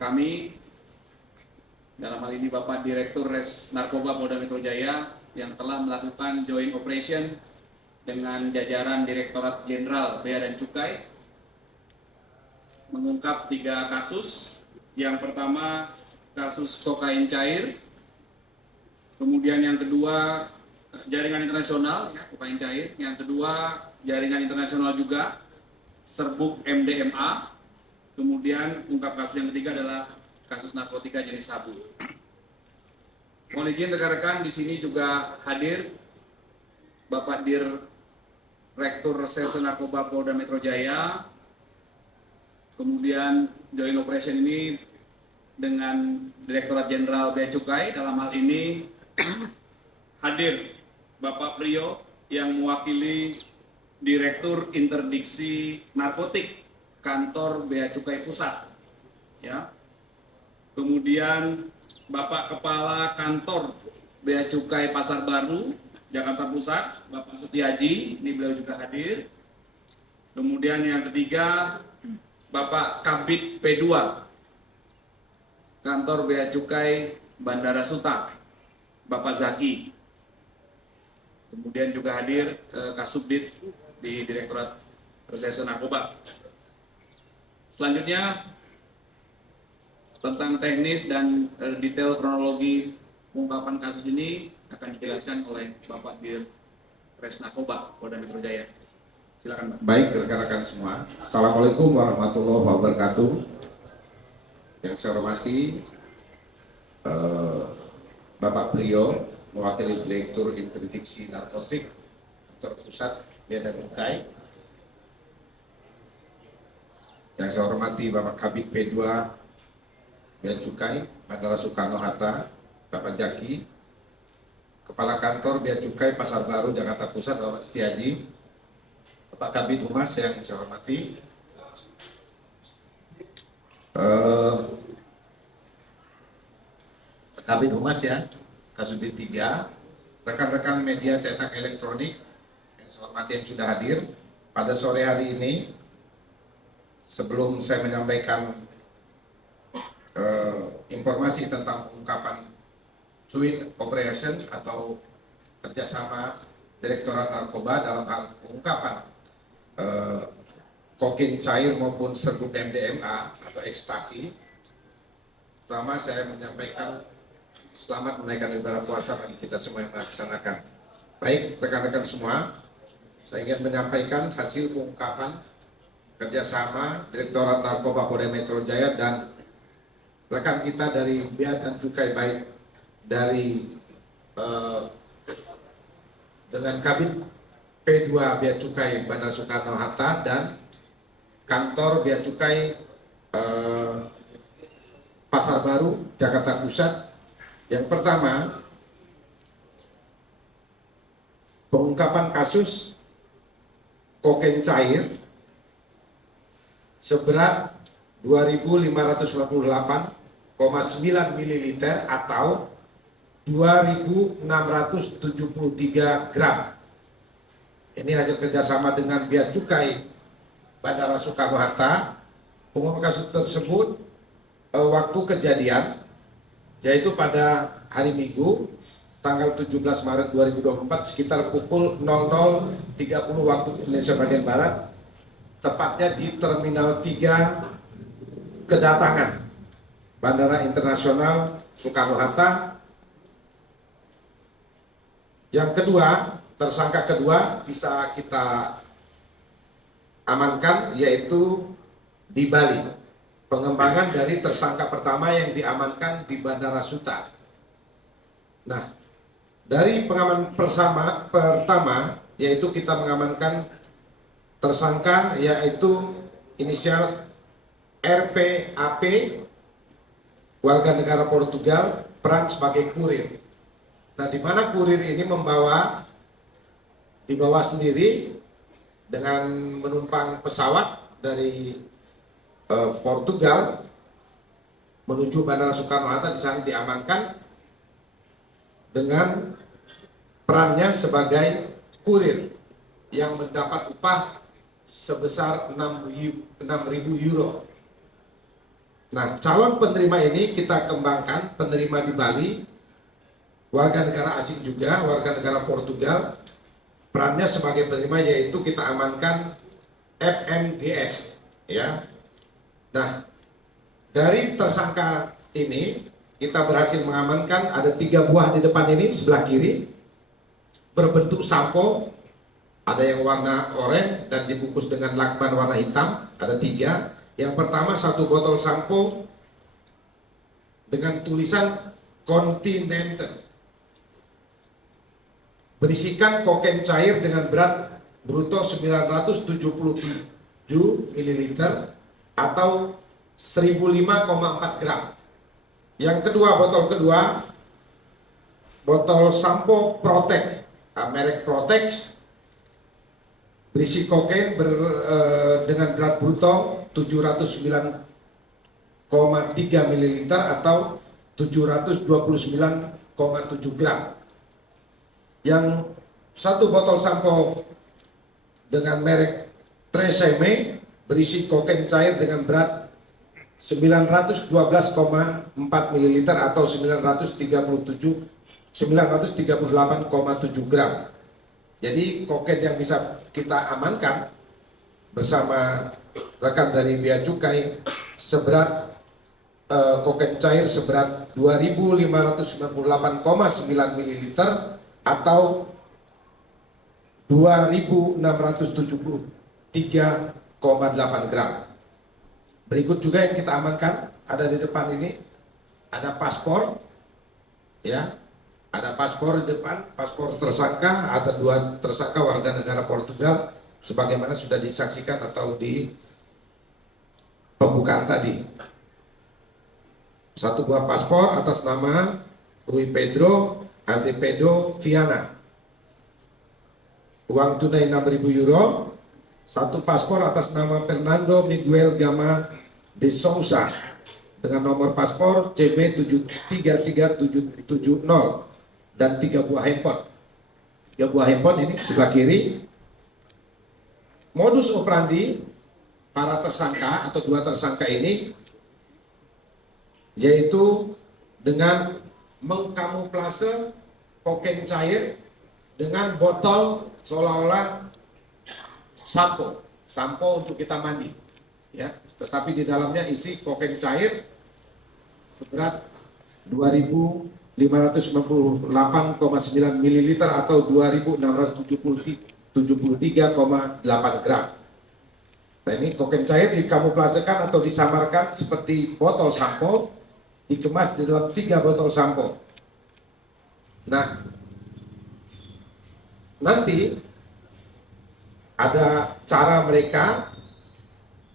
kami, dalam hal ini Bapak Direktur Res Narkoba Polda Metro Jaya yang telah melakukan joint operation dengan jajaran Direktorat Jenderal Bea dan Cukai mengungkap 3 kasus. Yang pertama kasus kokain cair, kemudian yang kedua jaringan internasional kokain cair, yang kedua jaringan internasional juga serbuk MDMA, kemudian ungkap kasus yang ketiga adalah kasus narkotika jenis sabu. Mohon izin rekan-rekan, di sini juga hadir Bapak Direktur Reserse Narkoba Polda Metro Jaya. Kemudian joint operation ini dengan Direktorat Jenderal Bea Cukai. Dalam hal ini hadir Bapak Priyo yang mewakili Direktur Interdiksi Narkotik Kantor Bea Cukai Pusat. Ya. Kemudian Bapak Kepala Kantor Bea Cukai Pasar Baru Jakarta Pusat, Bapak Setiaji, ini beliau juga hadir. Kemudian yang ketiga Bapak Kabid P2 Kantor Bea Cukai Bandara Suta, Bapak Zaki. Kemudian juga hadir Kasubdit di Direktorat Reserse Narkoba. Selanjutnya tentang teknis dan detail kronologi pengungkapan kasus ini akan dijelaskan oleh Bapak Res Narkoba Polda Metro Jaya. Silakan, Pak. Baik, rekan-rekan semua. Assalamualaikum warahmatullahi wabarakatuh. Yang saya hormati Bapak Priyo, mewakili Direktur Interdiksi Narkotik Kantor Pusat Bea dan Cukai. Yang saya hormati Bapak Kabid P2 Bea Cukai Bandara Soekarno-Hatta, Bapak Jaki. Kepala Kantor Bea Cukai Pasar Baru Jakarta Pusat, Bapak Setiaji. Bapak Kabid Humas yang saya hormati. Kabid Humas ya, Kasubdit 3, rekan-rekan media cetak elektronik yang saya hormati yang sudah hadir pada sore hari ini. Sebelum saya menyampaikan informasi tentang pengungkapan joint operation atau kerjasama Direktorat Narkoba dalam hal pengungkapan kokain cair maupun serbuk MDMA atau ekstasi, pertama saya menyampaikan selamat menaikkan ibadah puasa bagi kita semua yang melaksanakan. Baik rekan-rekan semua, saya ingin menyampaikan hasil pengungkapan kerjasama Direktorat Narkoba Polda Metro Jaya dan rekan kita dari Bea dan Cukai, baik dari dengan Kabid P2 Bea Cukai Bandara Soekarno-Hatta dan Kantor Bea Cukai Pasar Baru Jakarta Pusat. Yang pertama, pengungkapan kasus kokain cair seberat 2.558,9 ml atau 2.673 gram. Ini hasil kerjasama dengan Bea Cukai Bandara Soekarno-Hatta. Pengungkapan kasus tersebut waktu kejadian yaitu pada hari Minggu tanggal 17 Maret 2024 sekitar pukul 00.30 waktu Indonesia bagian Barat, tepatnya di Terminal 3 kedatangan Bandara Internasional Soekarno-Hatta. Yang kedua, tersangka kedua bisa kita amankan yaitu di Bali. Pengembangan dari tersangka pertama yang diamankan di Bandara Suta. Nah, dari pengaman pertama yaitu kita mengamankan tersangka yaitu inisial RPAP, warga negara Portugal, peran sebagai kurir. Nah, di mana kurir ini dibawa sendiri dengan menumpang pesawat dari Portugal menuju Bandara Soekarno-Hatta. Di sana diamankan dengan perannya sebagai kurir yang mendapat upah sebesar 6.000 euro. Nah, calon penerima ini kita kembangkan, penerima di Bali, warga negara asing juga, warga negara Portugal. Perannya sebagai penerima yaitu kita amankan FMGS, ya. Nah, dari tersangka ini kita berhasil mengamankan ada 3 buah di depan ini sebelah kiri berbentuk sampo, ada yang warna oranye dan dibungkus dengan lakban warna hitam, ada 3. Yang pertama 1 botol sampo dengan tulisan Continental, berisikan kokain cair dengan berat bruto 977 ml atau 1005,4 gram. Yang kedua, botol sampo Protek, merek Protek, berisi kokain dengan berat bruto 709,3 ml atau 729,7 gram. Yang 1 botol sampo dengan merek Tresemme berisi kokain cair dengan berat 912,4 ml atau 938,7 gram. Jadi kokain yang bisa kita amankan bersama rekan dari Bea Cukai seberat kokain cair seberat 2.598,9 ml atau 2.673,8 gram. Berikut juga yang kita amankan ada di depan ini, ada paspor, ya, ada paspor di depan, paspor tersangka, ada 2 tersangka warga negara Portugal, sebagaimana sudah disaksikan atau di pembukaan tadi. 1 buah paspor atas nama Rui Pedro Azevedo Viana, uang tunai 6.000 euro. 1 paspor atas nama Fernando Miguel Gama de Souza dengan nomor paspor CB733770 dan 3 buah handphone. 3 buah handphone ini sebelah kiri. Modus operandi para tersangka atau 2 tersangka ini yaitu dengan mengkamuflase kokain cair dengan botol seolah-olah sampo untuk kita mandi, ya. Tetapi di dalamnya isi kokain cair seberat 2.598,9 ml atau 2.673,8 gram. Nah, ini kokain cair dikamuflasekan atau disamarkan seperti botol sampo, dikemas di dalam 3 botol sampo. Nah, nanti ada cara mereka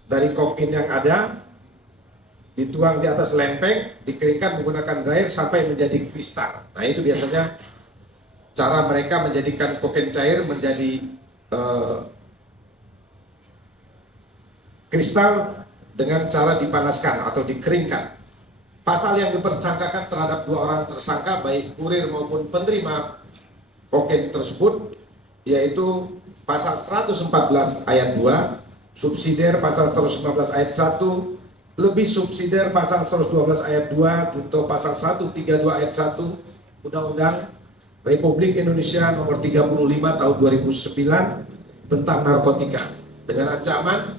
dari kokain yang ada dituang di atas lempeng, dikeringkan menggunakan dryer sampai menjadi kristal. Nah, itu biasanya cara mereka menjadikan kokain cair menjadi kristal dengan cara dipanaskan atau dikeringkan. Pasal yang dipersangkakan terhadap 2 orang tersangka baik kurir maupun penerima kokain tersebut yaitu pasal 114 ayat 2, subsidiar pasal 115 ayat 1, lebih subsidiar pasal 112 ayat 2, junto pasal 132 ayat 1 Undang-Undang Republik Indonesia nomor 35 tahun 2009 tentang narkotika dengan ancaman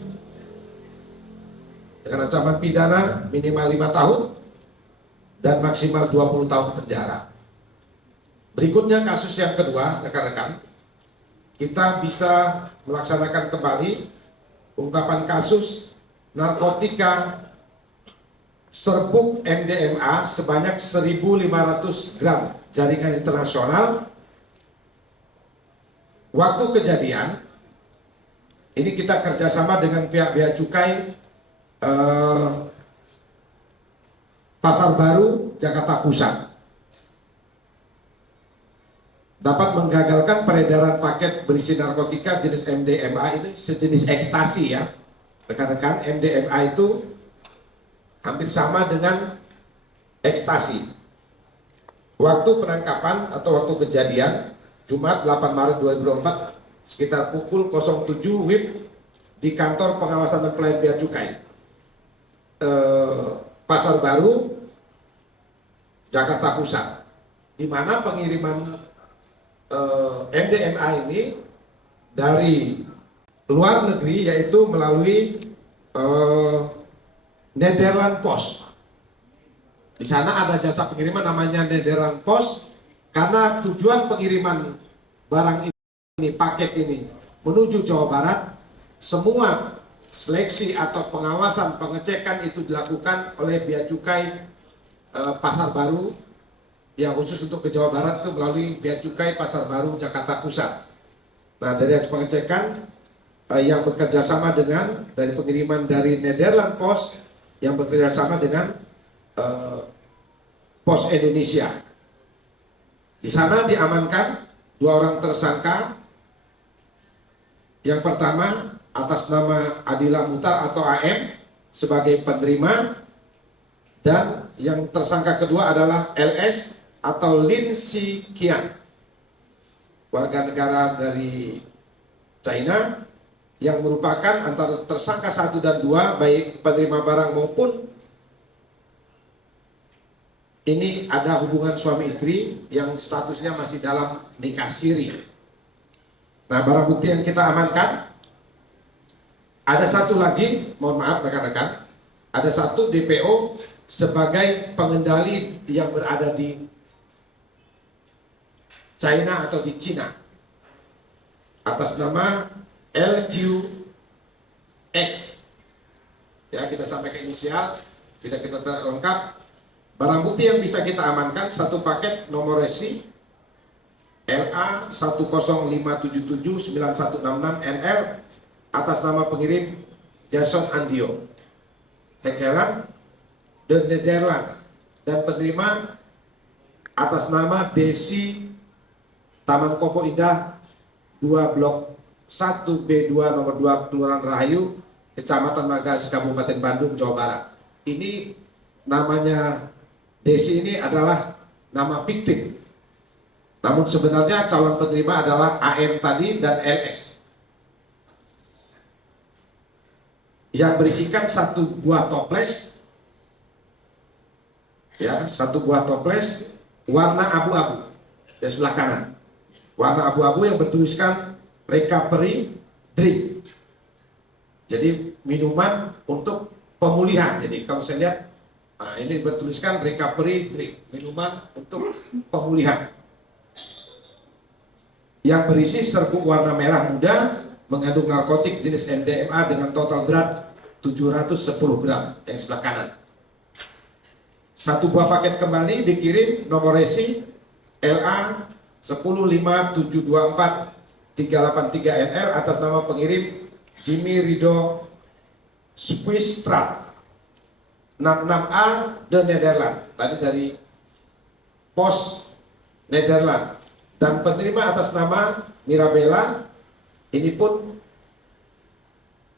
pidana minimal 5 tahun dan maksimal 20 tahun penjara. Berikutnya kasus yang kedua, rekan-rekan, kita bisa melaksanakan kembali ungkapan kasus narkotika serbuk MDMA sebanyak 1.500 gram jaringan internasional. Waktu kejadian ini kita kerjasama dengan pihak Bea Cukai Pasar Baru, Jakarta Pusat, dapat menggagalkan peredaran paket berisi narkotika jenis MDMA itu sejenis ekstasi, ya rekan-rekan. MDMA itu hampir sama dengan ekstasi. Waktu penangkapan atau waktu kejadian Jumat 8 Maret 2024 sekitar pukul 07 WIB di kantor pengawasan dan pelayanan Bea Cukai. Pasar Baru, Jakarta Pusat, di mana pengiriman MDMA ini dari luar negeri, yaitu melalui Nederland Post. Di sana ada jasa pengiriman namanya Nederland Post, karena tujuan pengiriman barang ini, paket ini menuju Jawa Barat, semua seleksi atau pengawasan pengecekan itu dilakukan oleh Bea Cukai Pasar Baru, yang khusus untuk ke Jawa Barat itu melalui Bea Cukai Pasar Baru Jakarta Pusat. Nah, dari hasil pengecekan yang bekerja sama dengan dari pengiriman dari Nederland Post yang bekerja sama dengan Pos Indonesia. Di sana diamankan 2 orang tersangka. Yang pertama atas nama Adila Mutar atau AM sebagai penerima, dan yang tersangka kedua adalah LS atau Lin Si Qian, warga negara dari China, yang merupakan antara tersangka 1 dan 2, baik penerima barang maupun ini ada hubungan suami istri yang statusnya masih dalam nikah siri. Nah, barang bukti yang kita amankan ada satu lagi, mohon maaf rekan-rekan, ada satu DPO sebagai pengendali yang berada di China atau di Cina atas nama LQX. Ya, kita sampaikan inisial, tidak kita lengkap. Barang bukti yang bisa kita amankan, satu paket nomor resi LA 105779166NL atas nama pengirim Jason Andio, Hekelan, The Nederland, dan penerima atas nama Desi Taman Kopo Indah 2 Blok 1B2 nomor 2 Kelurahan Rahayu, Kecamatan Magarasi, Kabupaten Bandung, Jawa Barat. Ini namanya Desi ini adalah nama fiktif, namun sebenarnya calon penerima adalah AM tadi dan LS, yang berisikan satu buah toples, ya, satu buah toples warna abu-abu di sebelah kanan, warna abu-abu yang bertuliskan recovery drink, jadi minuman untuk pemulihan. Jadi kalau saya lihat, nah, ini bertuliskan recovery drink, minuman untuk pemulihan, yang berisi serbuk warna merah muda mengandung narkotik jenis MDMA dengan total berat 710 gram yang sebelah kanan. Satu buah paket kembali dikirim nomor resi LA 105724383NL atas nama pengirim Jimmy Rido Spuistrat 66A The Nederland, tadi dari Pos Nederland, dan penerima atas nama Mirabella, ini pun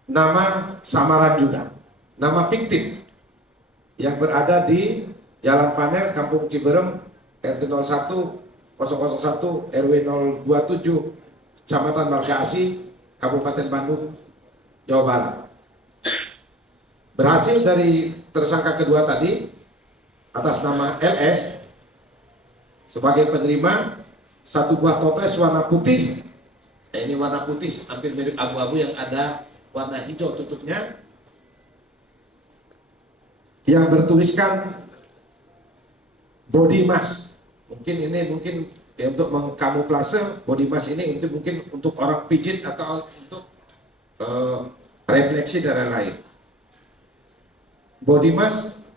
nama samaran juga, nama fiktif, yang berada di Jalan Paner, Kampung Ciberem, RT 01 001 RW 027, Kecamatan Margaasi, Kabupaten Bandung, Jawa Barat. Berhasil dari tersangka kedua tadi atas nama LS sebagai penerima satu buah toples warna putih. Ini warna putih hampir mirip abu-abu yang ada warna hijau tutupnya, yang bertuliskan body mask. Mungkin ya, untuk mengkamuflase body mask ini untuk mungkin untuk orang pijit atau untuk refleksi dan lain-lain. Body mask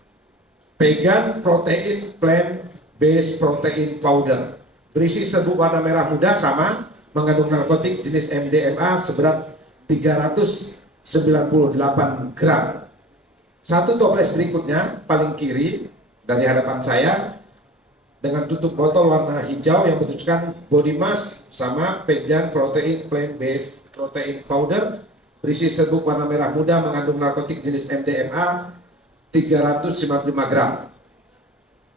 vegan protein plant based protein powder berisi serbuk warna merah muda sama, mengandung narkotik jenis MDMA seberat 398 gram. Satu toples berikutnya paling kiri dari hadapan saya dengan tutup botol warna hijau yang bertuliskan body mask sama vegan protein plant based protein powder berisi serbuk warna merah muda mengandung narkotik jenis MDMA 355 gram.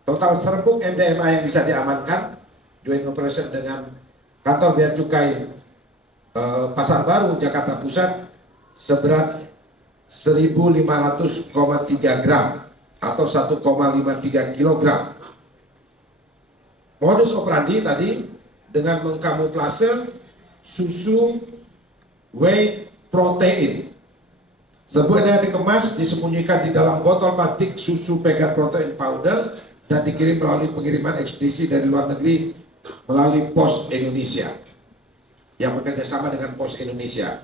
Total serbuk MDMA yang bisa diamankan joint operation dengan kantor Bea Cukai Pasar Baru Jakarta Pusat seberat 1.500,3 gram. atau 1,53 kg. Modus operandi tadi dengan mengkamuflase susu whey protein. Sebenarnya dikemas, disembunyikan di dalam botol plastik susu vegan protein powder dan dikirim melalui pengiriman ekspedisi dari luar negeri melalui Pos Indonesia yang bekerja sama dengan Pos Indonesia.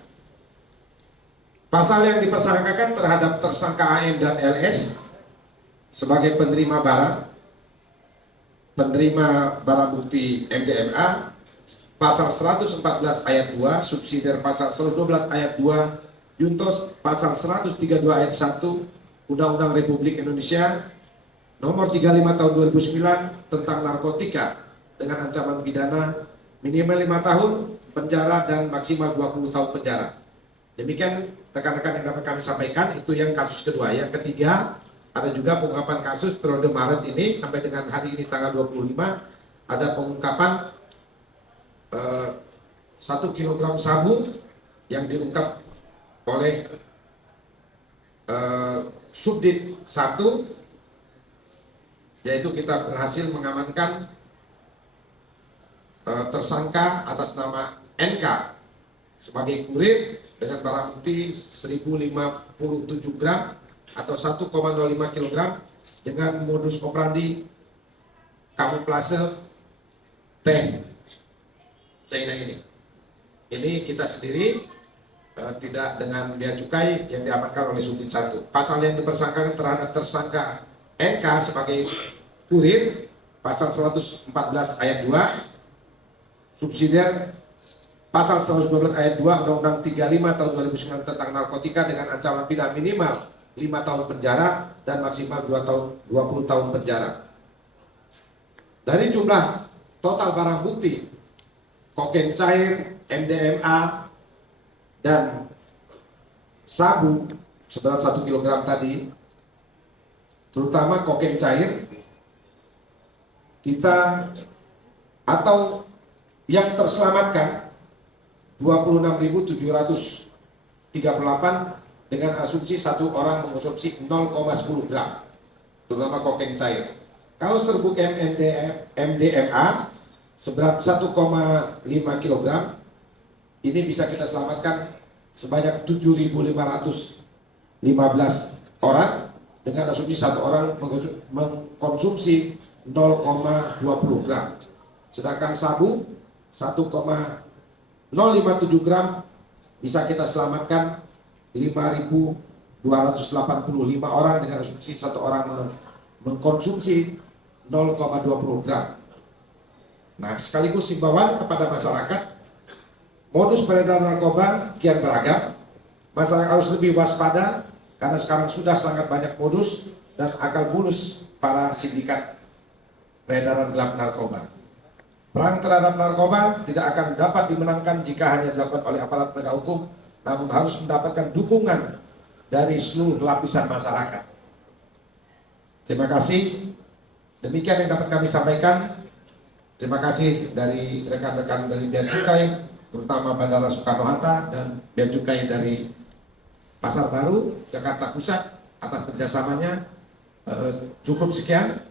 Pasal yang dipersangkakan terhadap tersangka AM dan LS sebagai penerima barang bukti MDMA, pasal 114 ayat 2, subsidiar pasal 112 ayat 2, juntos pasal 132 ayat 1 Undang-Undang Republik Indonesia nomor 35 tahun 2009 tentang narkotika dengan ancaman pidana minimal 5 tahun penjara dan maksimal 20 tahun penjara. Demikian rekan-rekan yang dapat kami sampaikan, itu yang kasus kedua. Yang ketiga, ada juga pengungkapan kasus periode Maret ini sampai dengan hari ini tanggal 25, ada pengungkapan 1 kg sabu yang diungkap oleh Subdit 1, yaitu kita berhasil mengamankan tersangka atas nama NK sebagai kurir dengan barang bukti 1057 gram atau 1,05 kg dengan modus operandi kamuflase teh China ini. Ini kita sendiri tidak dengan bea cukai yang diamankan oleh Subdit 1. Pasal yang dipersangkakan terhadap tersangka NK sebagai kurir pasal 114 ayat 2, subsidiar pasal 112 ayat 2 Undang-Undang 35 tahun 2009 tentang narkotika dengan ancaman pidana minimal 5 tahun penjara dan maksimal 20 tahun penjara. Dari jumlah total barang bukti kokain cair, MDMA, dan sabu seberat 1 kg tadi, terutama kokain cair, kita atau yang terselamatkan 26.738 dengan asumsi satu orang mengonsumsi 0,10 gram, terutama kokain cair. Kalau serbuk MDMA seberat 1,5 kg, ini bisa kita selamatkan sebanyak 7.515 orang dengan asumsi satu orang mengkonsumsi 0,20 gram. Sedangkan sabu 1,057 gram bisa kita selamatkan 5.285 orang dengan asumsi satu orang mengkonsumsi 0,20 gram. Nah, sekaligus himbauan kepada masyarakat, modus peredaran narkoba kian beragam. Masyarakat harus lebih waspada karena sekarang sudah sangat banyak modus dan akal bulus para sindikat peredaran gelap narkoba. Perang terhadap narkoba tidak akan dapat dimenangkan jika hanya dilakukan oleh aparat penegak hukum, namun harus mendapatkan dukungan dari seluruh lapisan masyarakat. Terima kasih. Demikian yang dapat kami sampaikan. Terima kasih dari rekan-rekan dari Bea Cukai, terutama Bandara Soekarno-Hatta dan Bea Cukai dari Pasar Baru, Jakarta Pusat atas kerjasamanya. Cukup sekian.